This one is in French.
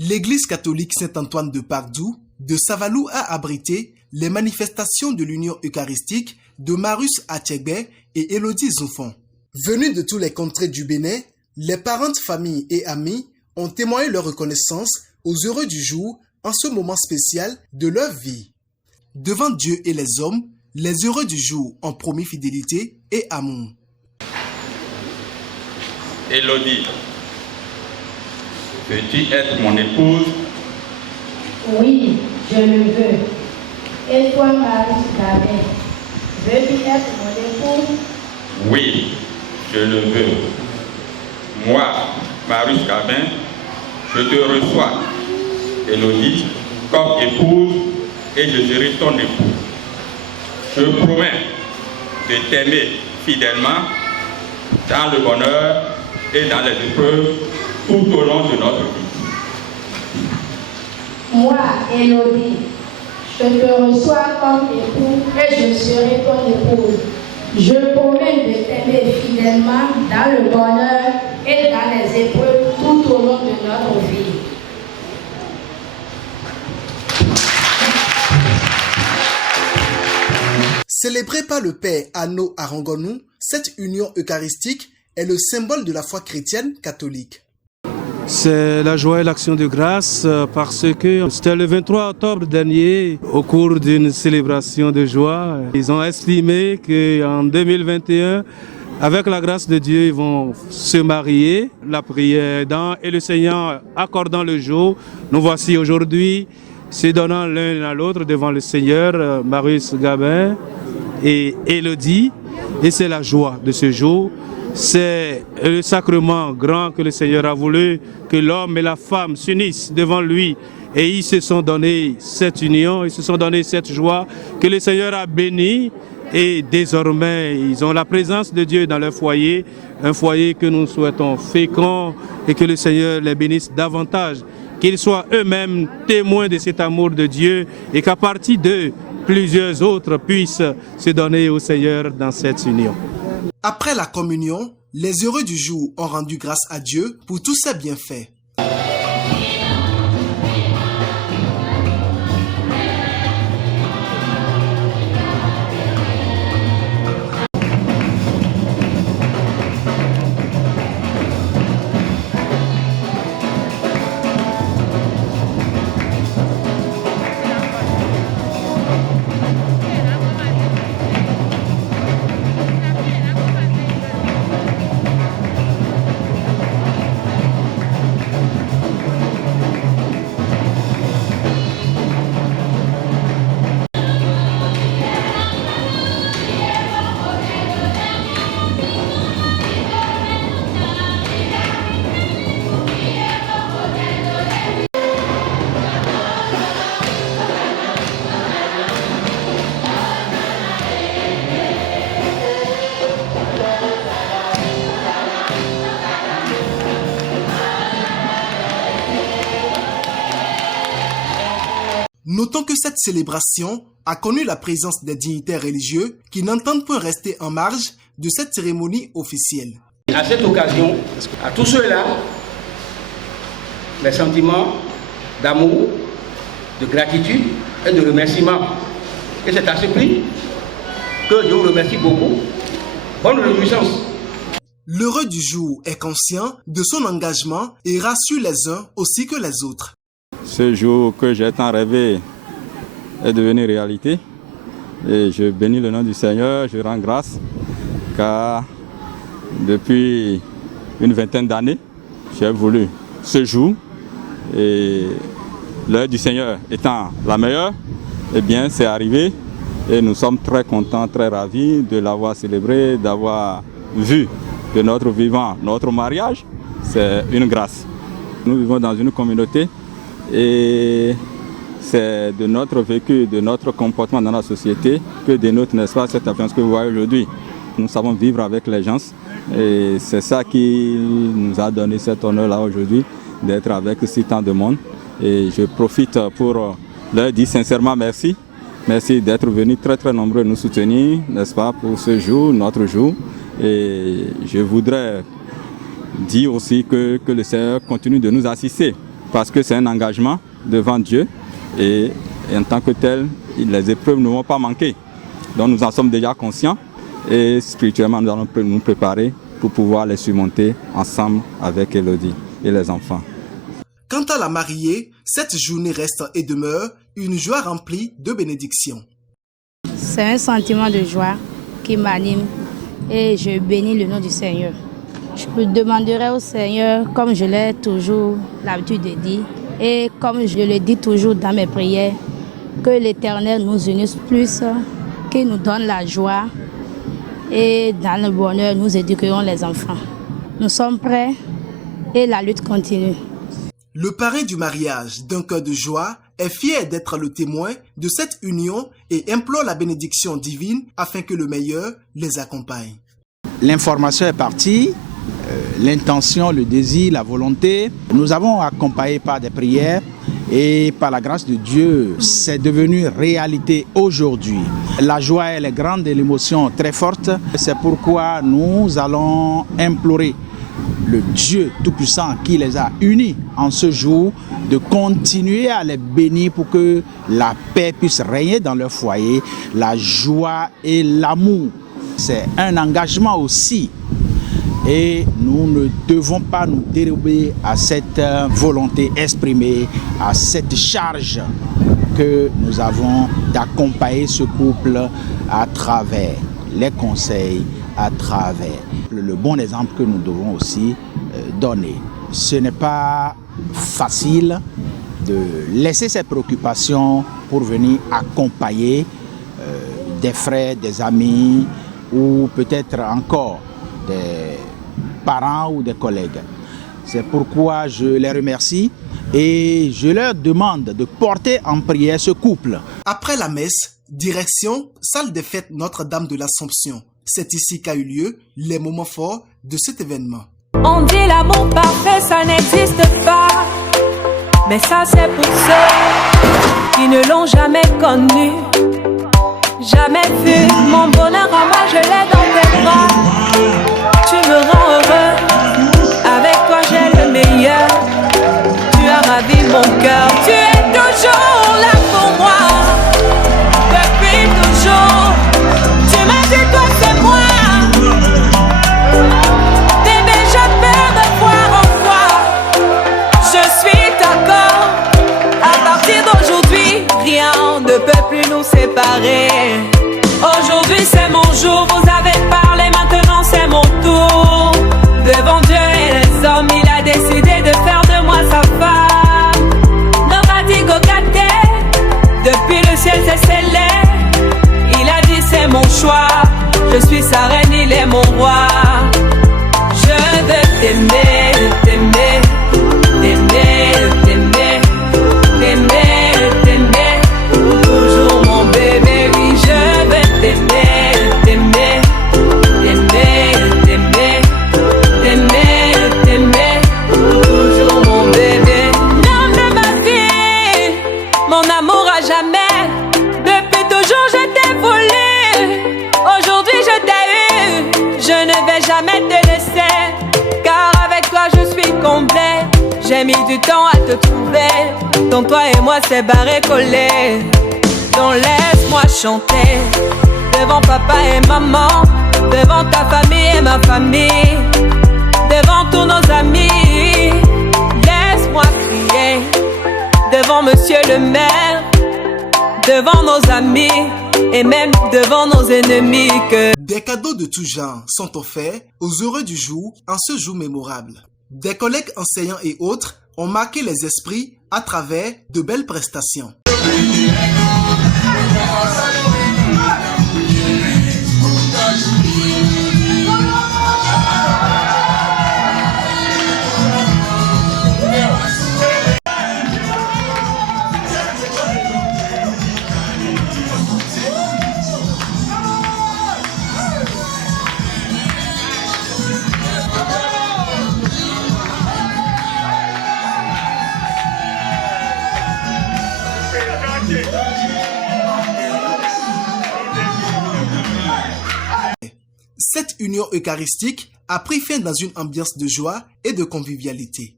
L'église catholique Saint-Antoine de Padoue de Savalou a abrité les manifestations de l'Union eucharistique de Marius Atchegbe et Élodie Zoufon. Venus de tous les contrées du Bénin, les parentes, familles et amis ont témoigné leur reconnaissance aux heureux du jour en ce moment spécial de leur vie. Devant Dieu et les hommes, les heureux du jour ont promis fidélité et amour. Élodie, veux-tu être mon épouse? Oui, je le veux. Et toi, Marius Gabin, veux-tu être mon épouse? Oui, je le veux. Moi, Marius Gabin, je te reçois, Élodie, comme épouse et je serai ton époux. Je promets de t'aimer fidèlement dans le bonheur et dans les épreuves tout au long de notre vie. Moi, Élodie, je te reçois comme époux et je serai ton épouse. Je promets de t'aimer fidèlement dans le bonheur et dans les épreuves tout au long de notre vie. Célébrée par le père Anno Arangonou, cette union eucharistique est le symbole de la foi chrétienne catholique. C'est la joie et l'action de grâce parce que c'était le 23 octobre dernier, au cours d'une célébration de joie, ils ont estimé qu'en 2021, avec la grâce de Dieu, ils vont se marier, la prière aidant et le Seigneur accordant le jour. Nous voici aujourd'hui se donnant l'un à l'autre devant le Seigneur, Marius Gabin et Élodie, et c'est la joie de ce jour. C'est le sacrement grand que le Seigneur a voulu que l'homme et la femme s'unissent devant lui et ils se sont donné cette union, ils se sont donné cette joie que le Seigneur a bénie et désormais ils ont la présence de Dieu dans leur foyer, un foyer que nous souhaitons fécond et que le Seigneur les bénisse davantage, qu'ils soient eux-mêmes témoins de cet amour de Dieu et qu'à partir d'eux, plusieurs autres puissent se donner au Seigneur dans cette union. Après la communion, les heureux du jour ont rendu grâce à Dieu pour tous ses bienfaits. Notons que cette célébration a connu la présence des dignitaires religieux qui n'entendent point rester en marge de cette cérémonie officielle. À cette occasion, à tous ceux-là, les sentiments d'amour, de gratitude et de remerciement. Et c'est à ce prix que je vous remercie beaucoup. Bonne réjouissance. L'heureux du jour est conscient de son engagement et rassure les uns aussi que les autres. Ce jour que j'ai tant rêvé est devenu réalité et je bénis le nom du Seigneur, je rends grâce car depuis une vingtaine d'années, j'ai voulu ce jour et l'heure du Seigneur étant la meilleure, eh bien c'est arrivé et nous sommes très contents, très ravis de l'avoir célébré, d'avoir vu de notre vivant, notre mariage, c'est une grâce. Nous vivons dans une communauté et c'est de notre vécu, de notre comportement dans la société que dénote, n'est-ce pas, cette influence que vous voyez aujourd'hui. Nous savons vivre avec les gens et c'est ça qui nous a donné cet honneur-là aujourd'hui d'être avec si tant de monde. Et je profite pour leur dire sincèrement merci. Merci d'être venus très nombreux nous soutenir, n'est-ce pas, pour ce jour, notre jour. Et je voudrais dire aussi que le Seigneur continue de nous assister parce que c'est un engagement devant Dieu et en tant que tel, les épreuves ne vont pas manquer. Donc nous en sommes déjà conscients et spirituellement nous allons nous préparer pour pouvoir les surmonter ensemble avec Elodie et les enfants. Quant à la mariée, cette journée reste et demeure une joie remplie de bénédictions. C'est un sentiment de joie qui m'anime et je bénis le nom du Seigneur. Je demanderai au Seigneur, comme je l'ai toujours l'habitude de dire, et comme je le dis toujours dans mes prières, que l'Éternel nous unisse plus, qu'il nous donne la joie et dans le bonheur, nous éduquerons les enfants. Nous sommes prêts et la lutte continue. Le parrain du mariage d'un cœur de joie est fier d'être le témoin de cette union et implore la bénédiction divine afin que le meilleur les accompagne. L'information est partie, l'intention, le désir, la volonté. Nous avons accompagné par des prières et par la grâce de Dieu, c'est devenu réalité aujourd'hui. La joie elle est grande et l'émotion très forte. C'est pourquoi nous allons implorer le Dieu Tout-Puissant qui les a unis en ce jour, de continuer à les bénir pour que la paix puisse régner dans leur foyer, la joie et l'amour. C'est un engagement aussi et nous ne devons pas nous dérober à cette volonté exprimée, à cette charge que nous avons d'accompagner ce couple à travers les conseils, à travers le bon exemple que nous devons aussi donner. Ce n'est pas facile de laisser ses préoccupations pour venir accompagner des frères, des amis ou peut-être encore des parents ou des collègues. C'est pourquoi je les remercie et je leur demande de porter en prière ce couple. Après la messe, direction salle des fêtes Notre-Dame de l'Assomption. C'est ici qu'a eu lieu les moments forts de cet événement. On dit l'amour parfait, ça n'existe pas. Mais ça c'est pour ceux qui ne l'ont jamais connu, jamais vu. Mon bonheur en moi, je l'ai dans tes bras. Tu me rends heureux, avec toi j'ai le meilleur. Tu as ravi mon cœur, tu es toujours là pour moi. Depuis toujours, tu m'as dit toi c'est moi. Bébé, je peux me voir en toi. Je suis d'accord, à partir d'aujourd'hui, rien ne peut plus nous séparer. Aujourd'hui c'est mon jour, vous avez parlé, maintenant c'est mon tour. Devant Dieu et les hommes, il a décidé de faire de moi sa femme. Nobody go gâté, depuis le ciel c'est scellé. Il a dit c'est mon choix, je suis sa reine, il est mon roi. Je veux t'aimer, t'aimer, t'aimer, t'aimer, t'aimer, t'aimer, pour toujours mon bébé, oui je veux t'aimer, t'aimer, t'aimer, t'aimer, t'aimer, t'aimer, pour toujours mon bébé. L'homme de ma vie, mon amour à jamais, depuis toujours je t'ai voulu, aujourd'hui je t'ai eu, je ne vais jamais te laisser, car avec toi je suis comblé. J'ai mis du temps à te trouver, donc toi et moi c'est barré collé. Donc laisse-moi chanter, devant papa et maman, devant ta famille et ma famille, devant tous nos amis. Laisse-moi crier, devant monsieur le maire, devant nos amis et même devant nos ennemis que... Des cadeaux de tout genre sont offerts aux heureux du jour en ce jour mémorable. Des collègues enseignants et autres ont marqué les esprits à travers de belles prestations. Cette union eucharistique a pris fin dans une ambiance de joie et de convivialité.